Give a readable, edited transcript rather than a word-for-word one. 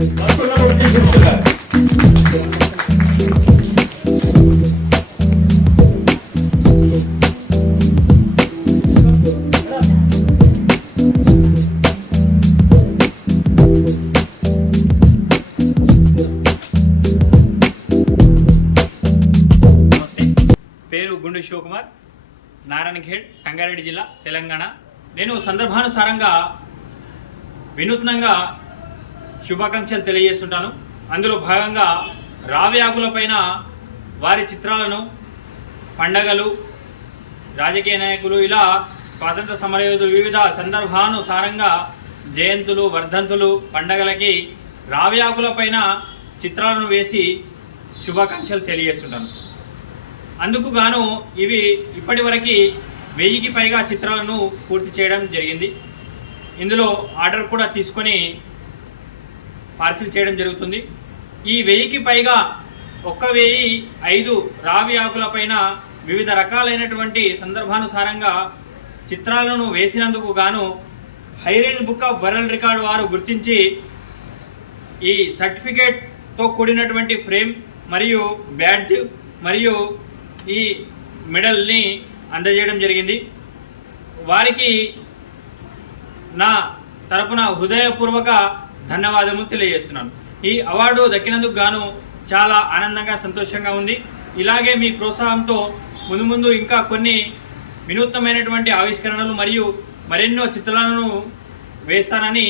పేరు గుండు శివకుమార్, నారాయణఖేడ్, సంగారెడ్డి జిల్లా, తెలంగాణ. నేను సందర్భానుసారంగా వినూత్నంగా శుభాకాంక్షలు తెలియజేస్తుంటాను. అందులో భాగంగా రావ్యాకులపైన వారి చిత్రాలను, పండగలు, రాజకీయ నాయకులు, ఇలా స్వాతంత్ర సమరయోధులు వివిధ సందర్భానుసారంగా జయంతులు, వర్ధంతులు, పండగలకి రావ్యాకులపైన చిత్రాలను వేసి శుభాకాంక్షలు తెలియజేస్తుంటాను. అందుకు గాను ఇవి ఇప్పటి వరకు 1000కి పైగా చిత్రాలను పూర్తి చేయడం జరిగింది. ఇందులో ఆర్డర్ కూడా తీసుకొని పార్సిల్ చేయడం జరుగుతుంది. ఈ 1000కి పైగా 1005 రావి ఆకులపైన వివిధ రకాలైనటువంటి సందర్భానుసారంగా చిత్రాలను వేసినందుకు గాను high range book of world record వారు గుర్తించి ఈ సర్టిఫికేట్తో కూడినటువంటి ఫ్రేమ్ మరియు బ్యాడ్జ్ మరియు ఈ మెడల్ని అందజేయడం జరిగింది. వారికి నా తరపున హృదయపూర్వక ధన్యవాదము తెలియజేస్తున్నాను. ఈ అవార్డు దక్కినందుకు గాను చాలా ఆనందంగా, సంతోషంగా ఉంది. ఇలాగే మీ ప్రోత్సాహంతో ముందు ఇంకా కొన్ని వినూత్నమైనటువంటి ఆవిష్కరణలు మరియు మరెన్నో చిత్రాలను వేస్తానని